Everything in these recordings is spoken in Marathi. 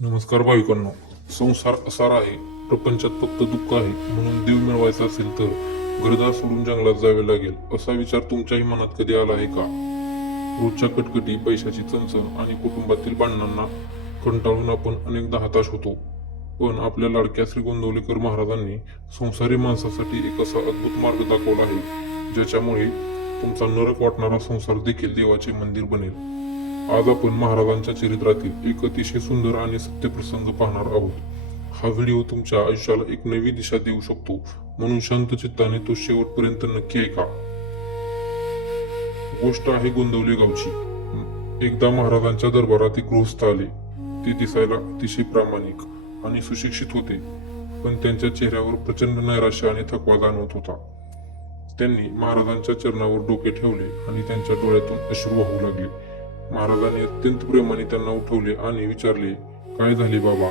नमस्कार भाविकांनो. संसार असार आहे, प्रपंचात फक्त दुःख आहे, म्हणून देव मिळवायचा असेल तर घरदार सोडून जंगलात जावे लागेल, असा विचार तुमच्याही मनात कधी आला आहे का? रोजच्या कटकटी, पैशाची चणचण आणि कुटुंबातील भांडणांना कंटाळून आपण अनेकदा हताश होतो. पण आपल्या लाडक्या श्री गोंदवलेकर महाराजांनी संसारी माणसासाठी एक असा अद्भुत मार्ग दाखवला आहे, ज्याच्यामुळे तुमचा नरक वाटणारा संसार देखील देवाचे मंदिर बनेल. आज आपण महाराजांच्या चरित्रातील एक अतिशय सुंदर आणि सत्य प्रसंग पाहणार आहोत. हा व्हिडिओ तुमच्या आयुष्याला एक नवी दिशा देऊ शकतो, म्हणून शांत चित्ताने तो शेवटपर्यंत नक्की ऐका. गोष्ट आहे गोंदवले गावची. एकदा महाराजांच्या दरबारात एक गृहस्थ आले. ते दिसायला अतिशय प्रामाणिक आणि सुशिक्षित होते, पण त्यांच्या चेहऱ्यावर प्रचंड नैराश्य आणि थकवा जाणवत होता. त्यांनी महाराजांच्या चरणावर डोके ठेवले आणि त्यांच्या डोळ्यातून अश्रू वाहू लागले. महाराजांनी अत्यंत प्रेमाने त्यांना उठवले आणि विचारले, काय झाले बाबा,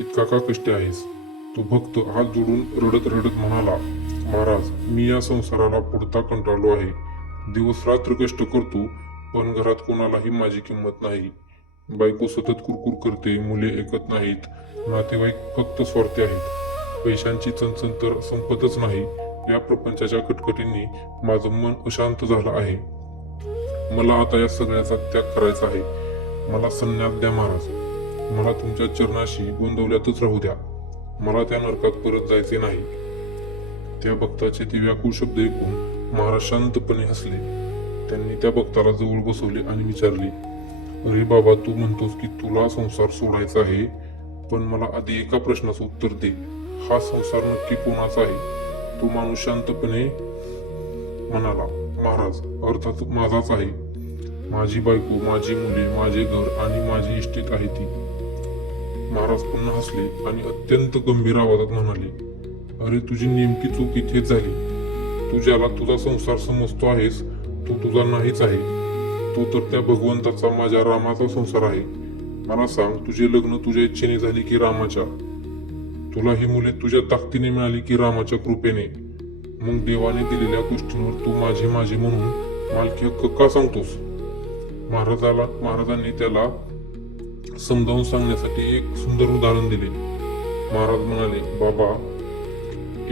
इतका का कष्टी आहेस? तो भक्त हात जोडून रडत रडत म्हणाला, महाराज, मी या संसाराला पुरता कंटाळलो आहे. दिवस रात्र कष्ट करतो, पण घरात कोणालाही माझी किंमत नाही. बायको सतत कुरकुर करते, मुले ऐकत नाहीत, नातेवाईक फक्त स्वार्थी आहेत. पैशांची चणचण तर संपतच नाही. या प्रपंचाच्या कटकटींनी माझं मन अशांत झालं आहे. मला आता या सगळ्याचा त्याग करायचा आहे. मला संन्यास द्या महाराज. मला तुमच्या चरणाशी गोंदवल्यातच राहू द्या. मला त्या नरकात परत जायचे नाही. त्या भक्ताचे ते व्याकुळ शब्द ऐकून महाराज शांतपणे हसले. त्यांनी त्या भक्ताला जवळ बसवले आणि विचारले, अरे बाबा, तू म्हणतोस की तुला संसार सोडायचा आहे, पण मला आधी एका प्रश्नाचं उत्तर दे. हा संसार नक्की कोणाचा आहे? तो माणूस शांतपणे म्हणाला, महाराज, अर्थात माझाच आहे. माझी बायको, माझी मुले, माझे घर आणि माझी इष्टित आहे ती. महाराज पुन्हा हसले आणि अत्यंत गंभीर आवाजात म्हणाले, अरे, तुझी नेमकी चूक इथेच झाली. तू ज्याला तुझा संसार समजतो आहेस, तो तुझा नाहीच आहे. तो तर त्या भगवंताचा, माझ्या रामाचा संसार आहे. मला सांग, तुझे लग्न तुझ्या इच्छेने झाली की रामाच्या? तुला ही मुले तुझ्या ताकदीने मिळाली की रामाच्या कृपेने? मग देवाने दिलेल्या गोष्टींवर तू माझे माझे म्हणून मालकी हक्क का सांगतोस? महाराजांनी त्याला समजावून सांगण्यासाठी एक सुंदर उदाहरण दिले. महाराज म्हणाले, बाबा,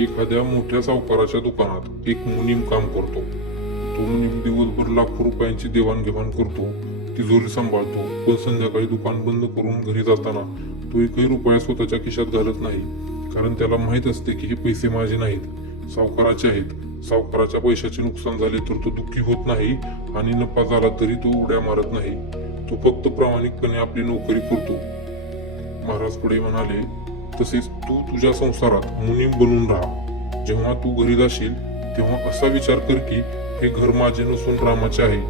एखाद्या मोठ्या सावकाराच्या दुकानात एक मुनीम काम करतो. तो मुनीम दिवसभर लाखो रुपयांची देवाणघेवाण करतो, तिजोरी सांभाळतो, पण संध्याकाळी दुकान बंद करून घरी जाताना तो एकही रुपया स्वतःच्या खिशात घालत नाही. कारण त्याला माहित असते की हे पैसे माझे नाहीत, सावकाराचे आहेत. सावकाराच्या पैशाचे नुकसान झाले तर तो दुःखी होत नाही आणि नफा झाला तरी तो उड्या मारत नाही. तो फक्त प्रामाणिकपणे आपली नोकरी करतो. महाराज पुढे म्हणाले, तसेच तू तुझ्या संसारात मुनीम बनून राहा. जेव्हा तू घरी जाशील तेव्हा असा विचार कर की हे घर माझे नसून रामाचे आहे.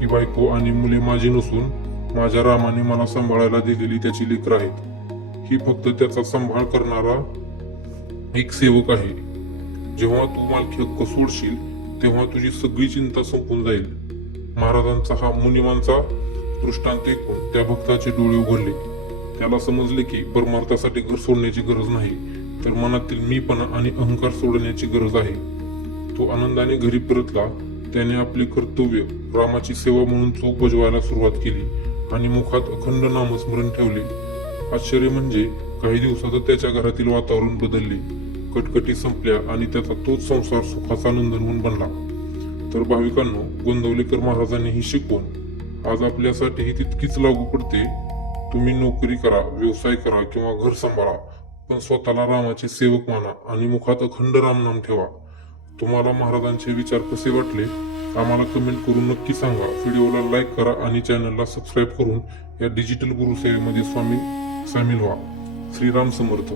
ही बायको आणि मुले माझी नसून माझ्या रामाने मला सांभाळायला दिलेली त्याची लेकरं आहेत. ही फक्त त्याचा सांभाळ करणारा एक सेवक आहे. जेव्हा तू मालकी हक्क सोडशील तेव्हा तुझी सगळी चिंता संपून जाईल. महाराजांचा हा मुनिमांचा दृष्टांत ऐकून त्या भक्ताचे डोळे उघडले. त्याला समजले की परमार्थासाठी घर सोडण्याची गरज नाही, तर मनातील मीपणा आणि अहंकार सोडण्याची गरज आहे. तो आनंदाने घरी परतला. त्याने आपले कर्तव्य रामाची सेवा म्हणून चोख बजवायला सुरुवात केली आणि मुखात अखंड नामस्मरण ठेवले. आश्चर्य म्हणजे काही दिवसातच त्याच्या घरातील वातावरण बदलले. कटकटी संपल्या आणि त्याचा तोच संसार सुखाचा नंदनवन बनला. तर भाविकांनो, गोंदवलेकर महाराजांनी ही शिकवण आज आपल्यासाठीही तितकीच लागू पडते. तुम्ही नोकरी करा, व्यवसाय करा किंवा घर सांभाळा, पण स्वतःला रामाचे सेवक माना आणि मुखात अखंड रामनाम ठेवा. तुम्हाला महाराजांचे विचार कसे वाटले आम्हाला कमेंट करून नक्की सांगा. व्हिडिओला लाईक करा आणि चॅनलला सबस्क्राईब करून या डिजिटल गुरुसेवेमध्ये सामील व्हा. श्रीराम समर्थ.